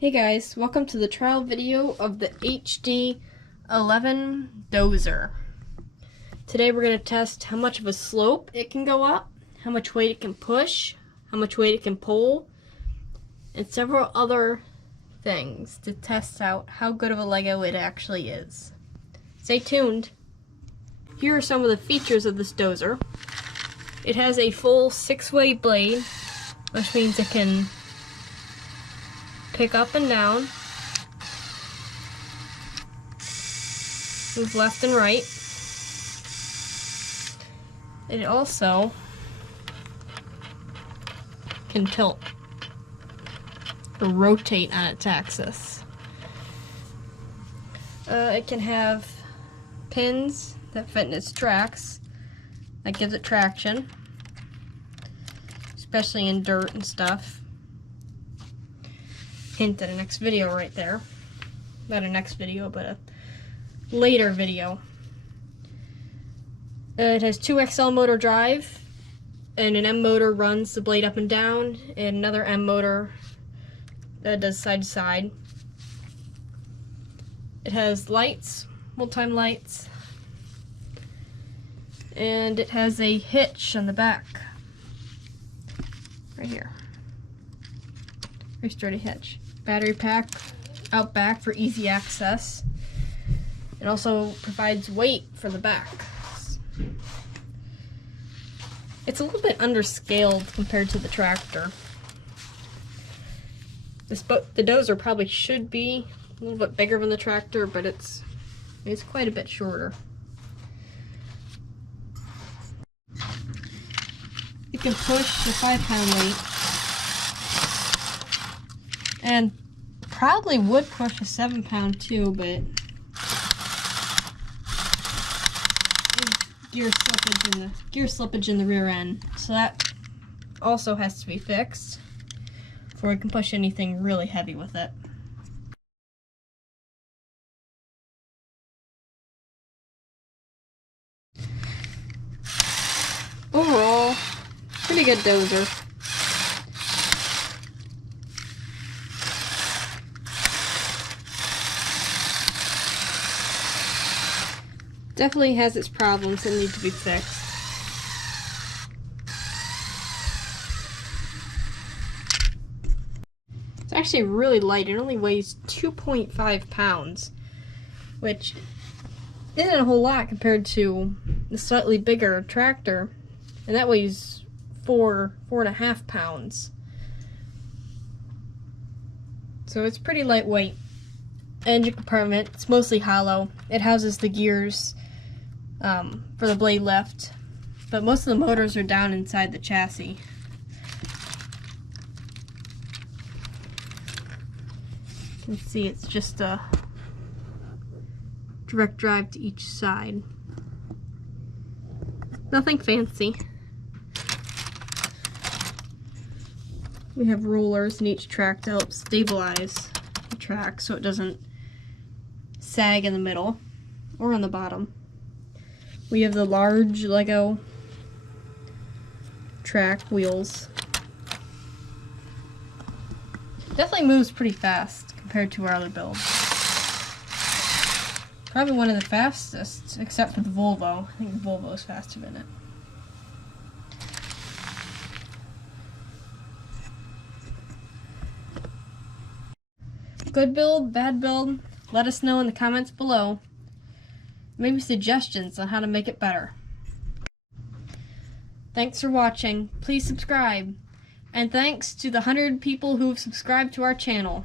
Hey guys, welcome to the trial video of the HD11 Dozer. Today we're going to test how much of a slope it can go up, how much weight it can push, how much weight it can pull, and several other things to test out how good of a Lego it actually is. Stay tuned. Here are some of the features of this dozer. It has a full 6-way blade, which means it can pick up and down, move left and right. It also can tilt or rotate on its axis. It can have pins that fit in its tracks. That gives it traction, especially in dirt and stuff. Hint at a next video right there. Not a next video, but a later video. It has 2 XL motor drive, and an M motor runs the blade up and down, and another M motor does side to side. It has lights, multi-time lights, and it has a hitch on the back, right here. Very sturdy hitch. Battery pack out back for easy access. It also provides weight for the back. It's a little bit underscaled compared to the tractor. The dozer probably should be a little bit bigger than the tractor, but it's quite a bit shorter. It can push the 5-pound weight, and probably would push a 7-pound too, but gear slippage in the rear end, so that also has to be fixed before we can push anything really heavy with it. Overall, pretty good dozer. Definitely has its problems that need to be fixed. It's actually really light. It only weighs 2.5 pounds, which isn't a whole lot compared to the slightly bigger tractor, and that weighs 4.5 pounds. So it's pretty lightweight. Engine compartment, it's mostly hollow. It houses the gears for the blade lift, but most of the motors are down inside the chassis. You can see it's just a direct drive to each side. Nothing fancy. We have rollers in each track to help stabilize the track so it doesn't sag in the middle or on the bottom. We have the large Lego track wheels. Definitely moves pretty fast compared to our other builds. Probably one of the fastest, except for the Volvo. I think the Volvo is faster than it. Good build, bad build, let us know in the comments below. Maybe suggestions on how to make it better. Thanks for watching. Please subscribe. And thanks to the 100 people who have subscribed to our channel.